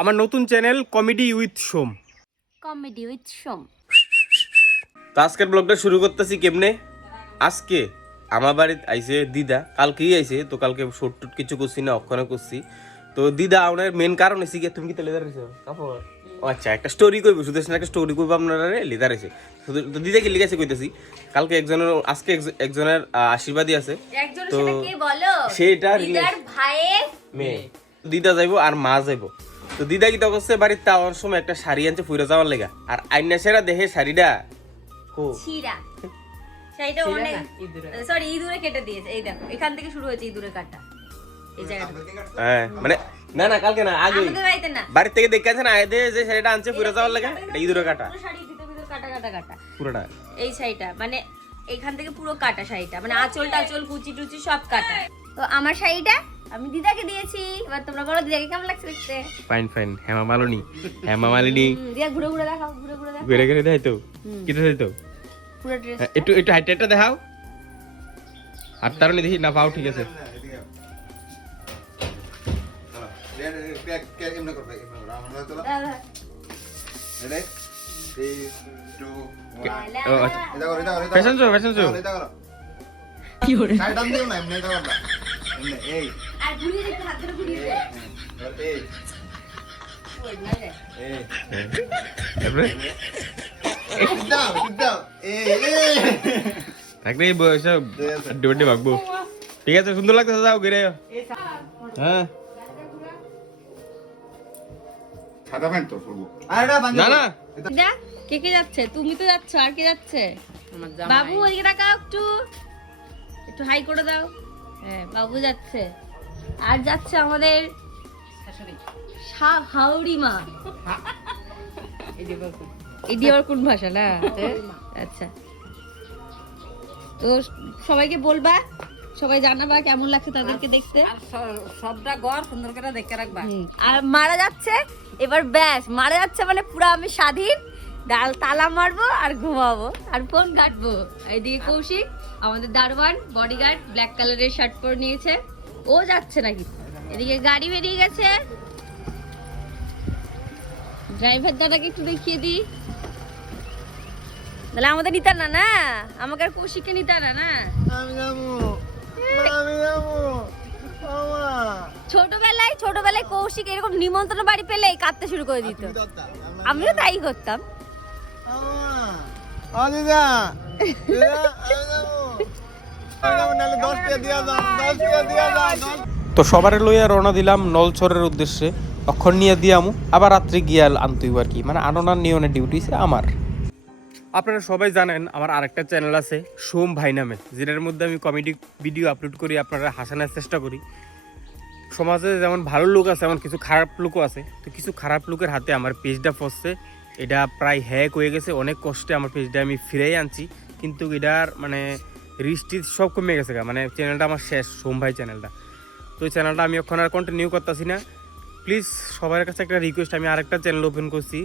আমার নতুন channel comedy with Som. Comedy with Som. তো আজকের ব্লগটা শুরু করতেছি কেমনে। আজকে আমার বাড়িতে আইছে দিদা, কালকেই আইছে। তো কালকে শর্ট টুট কিছু করছি না, অক্ষণে করছি। তো দিদা আমার মেন কারণ এসে গিয়ে তুমি কি তেলে দাঁড়িয়েছো কাপড়। ও আচ্ছা, একটা স্টোরি কইবো, শুধু একটা স্টোরি কইবো আপনারা লিদার এসে। তো দিদা কি লিখেছে কইতেছি, কালকে একজনের আজকে একজনের আশীর্বাদই আছে। তো সেটা দিদার ভাইয়ের মেয়ে দিদা যাইবো আর মা যাইবো। তো দিদা কি করছে, বাড়ির যাওয়ার সময় একটা শাড়ি আনছে ফুইরা যাওয়ার লেগা। আর আইনা সেরা দেখে শাড়িটা ছিড়া, শাড়িটা অনেক সরি ইঁদুরে কেটে দিয়েছে। এই দেখো এখান থেকে শুরু হয়েছে ইঁদুরে কাটা এই জায়গাটা। হ্যাঁ মানে না না কালকে না আগে আমাদের বাড়িতে না, বাড়ি থেকে দেখে আনছেন আয়দে যে শাড়িটা আনছে ফুইরা যাওয়ার লেগা, এটা ইঁদুরে কাটা পুরো শাড়ি ভিতর ভিতর কাটা কাটা কাটা পুরোটা। এই শাড়িটা মানে এখান থেকে পুরো কাটা শাড়িটা, মানে আঁচল টাচল কুচি টুচি সব কাটা। তো আমার শাড়িটা আমি দিদাকে দিয়েছি। এবার তোমরা বলো দিদাকে কেমন লাগছে দেখতে? Fine fine. হেমা মালিনী, হেমা মালিনী দিদা ঘুরে ঘুরে দেখাও, ঘুরে ঘুরে দেখাও, ঘুরে ঘুরে দেখাই তো কি দেখাই তো পুরো ড্রেস। একটু একটু হাইটটা দেখাও। আর তার দেখি না পাও, ঠিক আছে। Fashion show fashion show. কি করে আর ঘুরিয়ে দিতে, হাত ধরে ঘুরিয়ে দে। ওই না রে। তারপরে থাকলে এই বয়সে ডুবডে ভাগবো। ঠিক আছে, সুন্দর লাগতেছে, যাও গিরে। হ্যাঁ না না দিদা কে কে যাচ্ছে? তুমি তো যাচ্ছ, আর কে যাচ্ছে? বাবু ওইদিকে তাকাও, একটু একটু হাই করে দাও। হ্যাঁ বাবু যাচ্ছে। আর যাচ্ছে আমাদের হাওড়ি মা। এডি আবার কোন ভাষা না? আচ্ছা, তো সবাইকে বলবা, সবাই জানাবা কেমন লাগছে তাদেরকে দেখতে। সবটা ঘর সুন্দর করে দেখে রাখবা। আর মারা যাচ্ছে এবার, ব্যাস মারা যাচ্ছে মানে পুরো আমি স্বাধীন। ডাল তালা মারবো আর ঘুমাবো আর ফোন কাটবো। এইদিকে কৌশিক আমাদের দারোয়ান বডিগার্ড ব্ল্যাক কালারের শার্ট পরে নিয়েছে, ও যাচ্ছে নাকি। এদিকে গাড়ি বেরিয়ে গেছে, ড্রাইভার দাদাকে একটু দেখিয়ে দিই। তাহলে আমাদের নিতা না, না আমাকে আর কৌশিককে নিতা না। ছোটবেলায় কৌশিক এরকম নিমন্ত্রণ বাড়ি পেলে কাঁদতে শুরু করে দিত, আমিও তাই করতাম। তো সবার লইয়া রওনা দিলাম নলছরের উদ্দেশ্যে। অক্ষর নিয়ে দিয়ামু আবার রাত্রে গিয়া আনতেই আর কি, মানে আননার নিয়নের ডিউটি আমার। আপনারা সবাই জানেন আমার আরেকটা চ্যানেল আছে সোম ভাই নামে, যেটার মধ্যে আমি কমেডি ভিডিও আপলোড করি, আপনারা হাসানোর চেষ্টা করি। সমাজে যেমন ভালো লোক আছে, এমন কিছু খারাপ লোকও আছে। তো কিছু খারাপ লোকের হাতে আমার পেজটা ফসছে, এটা প্রায় হ্যাক হয়ে গেছে। অনেক কষ্টে আমার পেজটা আমি ফিরেই আনছি, কিন্তু এটার মানে রিস্টি সব কমে গেছে, মানে চ্যানেলটা আমার শেষ, সোম ভাই চ্যানেলটা। তো এই চ্যানেলটা আমি এখন আর কন্টিনিউ করতেছি না। প্লিজ সবার কাছে একটা রিকোয়েস্ট, আমি আরেকটা চ্যানেল ওপেন করছি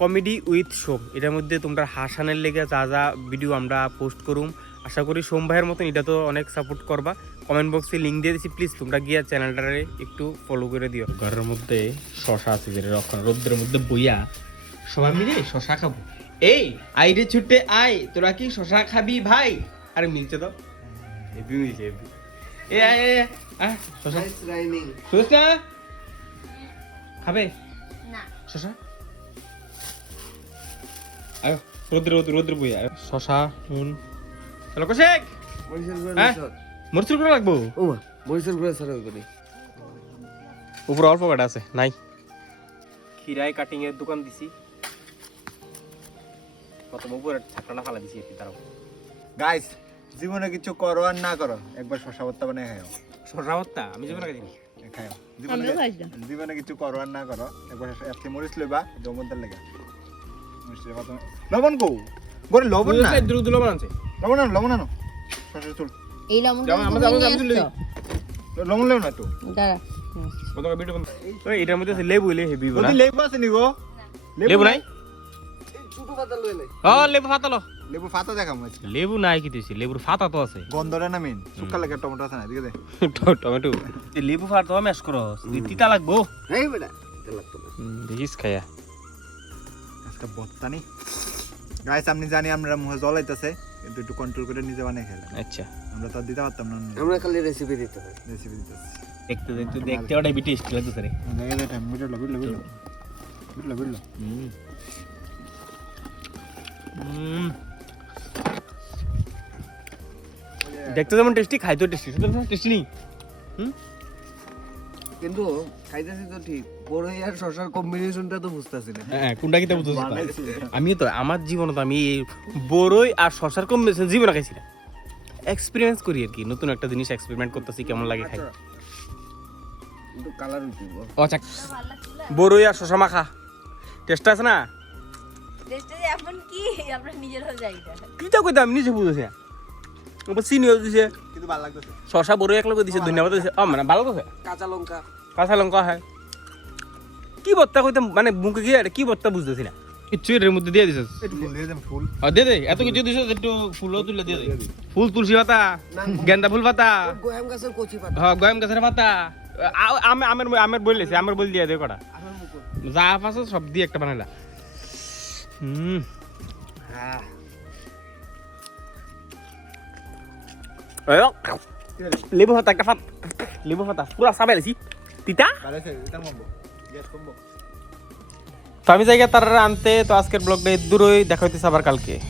কমেডি উইথ সোম। এটার মধ্যে তোমরা হাসানের লেগে যা যা ভিডিও আমরা পোস্ট করুম, আশা করি সোম ভাইয়ের মতন এটা তো অনেক সাপোর্ট করবা। কমেন্ট বক্সে লিঙ্ক দিয়ে দিচ্ছি, প্লিজ তোমরা গিয়ে চ্যানেলটারে একটু ফলো করে দিও। ঘরের মধ্যে শশা আছে, যেটা রক্ষণ রোদ্রের মধ্যে বইয়া সবাই মিলে শশা খাবো। এই আইরে ছুটে আয়, তোরা কি শশা খাবি ভাই? আরে মিলছে তো, হেভি মিলছে হেভি। এ আয় আয় শশা শুনছ না? খাবে না শশা? আয় রোদ্রে রোদ্রে রোদ্রে বই আয়। শশা নুন চলো কোশেক। হ্যাঁ মরচুর করে লাগবো। ও মরিচের গুঁড়া ছাড়া করি। উপরে অল্প কাটা আছে নাই। খিরাই কাটিং এর দোকান দিছি, প্রথম উপরে ছাকড়াটা ফালা দিছি একটু তারাও। গাইস জীবনে কিছু করো আর না করো, একবার শশা ভর্তা বানাই খাও। শশা ভর্তা আমি জীবনে খাইনি। খাও আমিও খাইছিলাম। জীবনে কিছু করো আর না করো, একবার এত মরিচ লইবা জমদার লাগা। মিষ্টি ভাত লবণ কো গরে লবণ না, দ্রুত লবণ আছে। লবণ আনো শশা চুল এই লবণ লবণ লেও না তো দাঁড়া। প্রথমে ভিডিও বন্ধ। ওই এটার মধ্যে আছে লেবু, হেভি বলা। লেবু আছে নি গো? লেবু নাই? ছোট পাতা লই লাই। লেবু ফাতা লো। লেবু পাতা দেখাম আজকে। লেবু নাই কি দিছি, লেবুর ফাতা তো আছে। গন্ধরে না মেন শুকা লাগে টমেটো আছে না, দিকে দে। টমেটো লেবু ফাতা ম্যাশ করো, তিতা লাগবো। এই বেটা খেতে লাগতো না। দেখিস খাইয়া আজকে বত্তানি গাইস আপনি জানি আমরা মুখে জল আইতাছে কিন্তু একটু কন্ট্রোল করে নিজে বানিয়ে খেলেন আচ্ছা আমরা তো আর দিতে পারতাম না আমরা খালি রেসিপি দিতে হয়। রেসিপি দিতেছি দেখতে দেখতে দেখতে ওটা বিটি টেস্টি লাগতেছে রে জায়গা জায়গা বিড়লো বিড়লো দেখতে যেমন টেস্টি খাইতেও টেস্টি শুধু টেস্টি নেই কিন্তু খাইতেছি তো ঠিক, বড়ই আর শশার কম্বিনেশনটা তো বুঝতেছি না। হ্যাঁ কোনটা কিতা বুঝতেছি আমি তো আমার জীবনে তো আমি এই বড়ই আর শশার কম্বিনেশন জীবনে খাইছি না, এক্সপেরিমেন্স করি আর কি, নতুন একটা জিনিস এক্সপেরিমেন্ট করতেছি কেমন লাগে খাই। কিন্তু কালার উঠিব। ও আচ্ছা বড়ই আর শশা মাখা টেস্ট আছে না? টেস্টে এমন কি আমরা নিজেরাও জানি না। কিটা কইতে আমি নিজে বুঝেছি না, ওপর চিনিও দিছে, কিন্তু ভালো লাগতেছে শশা বড়ই এক লগে দিছে, ধন্যবাদ দিছে, মানে ভালো তো কাঁচা লঙ্কা কাঁচা লঙ্কা হয় কি বত্তা কইতে মানে মুখে গিয়ে কি বত্তা বুঝতেছি না, কিচ্ছু এর মধ্যে দিয়ে দিছিস? একটু ফুল দিয়ে দেন ফুল দে দে এত কিছু দিছিস, একটু ফুলও তুলে দিয়ে দে, ফুল তুলসী পাতা, গেন্দা ফুল পাতা, গোয়াম গাছের কচি পাতা, হ্যাঁ গয়াম গাছের পাতা, আমের বললেছি, আমের বল দিয়ে দে কটা, আমার মুকুট। যা আছে সব দিয়ে একটা বানাইলা। হ্যাঁ লেবু পাতা একটা ফাত, লেবু পাতা পুরা সাবাইছি তিতা। কালেছে এটা মম্বো গ্যাস কমবো। তো আমি জায়গা তারা আনতে, তো আজকের ব্লগটা দূরই দেখা হইতেছে আবার কালকে।